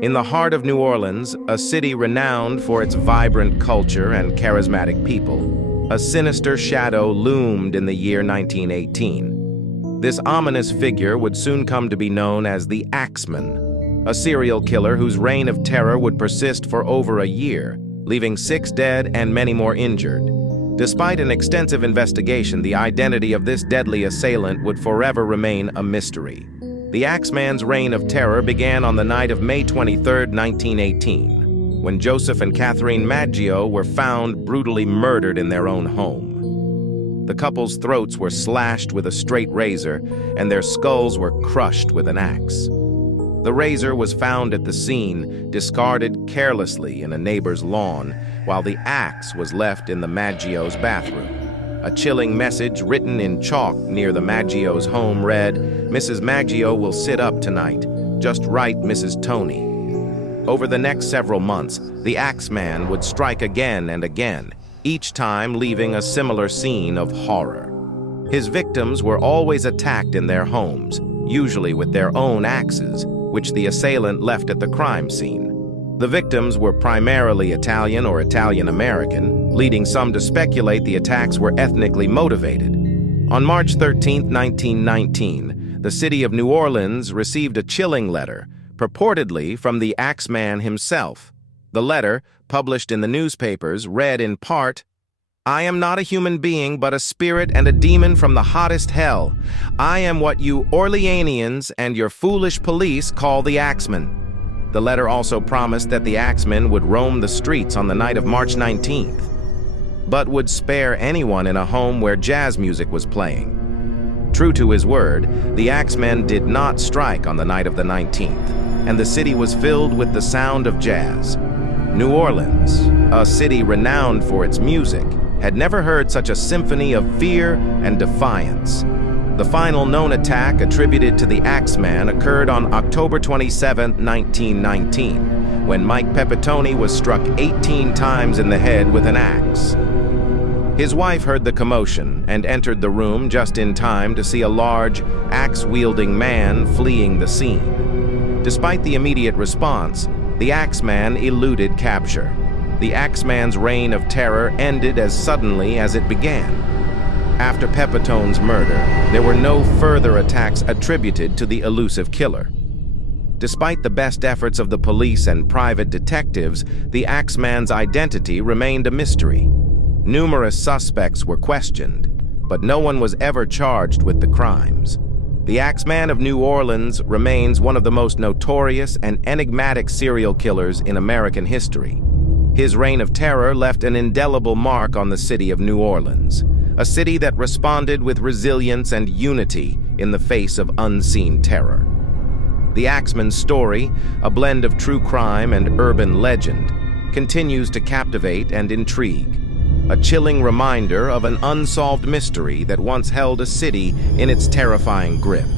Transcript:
In the heart of New Orleans, a city renowned for its vibrant culture and charismatic people, a sinister shadow loomed in the year 1918. This ominous figure would soon come to be known as the Axeman, a serial killer whose reign of terror would persist for over a year, leaving 6 dead and many more injured. Despite an extensive investigation, the identity of this deadly assailant would forever remain a mystery. The Axeman's reign of terror began on the night of May 23, 1918, when Joseph and Catherine Maggio were found brutally murdered in their own home. The couple's throats were slashed with a straight razor, and their skulls were crushed with an axe. The razor was found at the scene, discarded carelessly in a neighbor's lawn, while the axe was left in the Maggio's bathroom. A chilling message written in chalk near the Maggio's home read, "Mrs. Maggio will sit up tonight. Just write Mrs. Tony." Over the next several months, the Axeman would strike again and again, each time leaving a similar scene of horror. His victims were always attacked in their homes, usually with their own axes, which the assailant left at the crime scene. The victims were primarily Italian or Italian-American, leading some to speculate the attacks were ethnically motivated. On March 13, 1919, the city of New Orleans received a chilling letter, purportedly from the Axeman himself. The letter, published in the newspapers, read in part, "I am not a human being, but a spirit and a demon from the hottest hell. I am what you Orleanians and your foolish police call the Axeman." The letter also promised that the Axeman would roam the streets on the night of March 19th, but would spare anyone in a home where jazz music was playing. True to his word, the Axeman did not strike on the night of the 19th, and the city was filled with the sound of jazz. New Orleans, a city renowned for its music, had never heard such a symphony of fear and defiance. The final known attack attributed to the Axeman occurred on October 27, 1919, when Mike Pepitone was struck 18 times in the head with an axe. His wife heard the commotion and entered the room just in time to see a large, axe-wielding man fleeing the scene. Despite the immediate response, the Axeman eluded capture. The Axeman's reign of terror ended as suddenly as it began. After Pepitone's murder, there were no further attacks attributed to the elusive killer. Despite the best efforts of the police and private detectives, the Axeman's identity remained a mystery. Numerous suspects were questioned, but no one was ever charged with the crimes. The Axeman of New Orleans remains one of the most notorious and enigmatic serial killers in American history. His reign of terror left an indelible mark on the city of New Orleans, a city that responded with resilience and unity in the face of unseen terror. The Axeman's story, a blend of true crime and urban legend, continues to captivate and intrigue, a chilling reminder of an unsolved mystery that once held a city in its terrifying grip.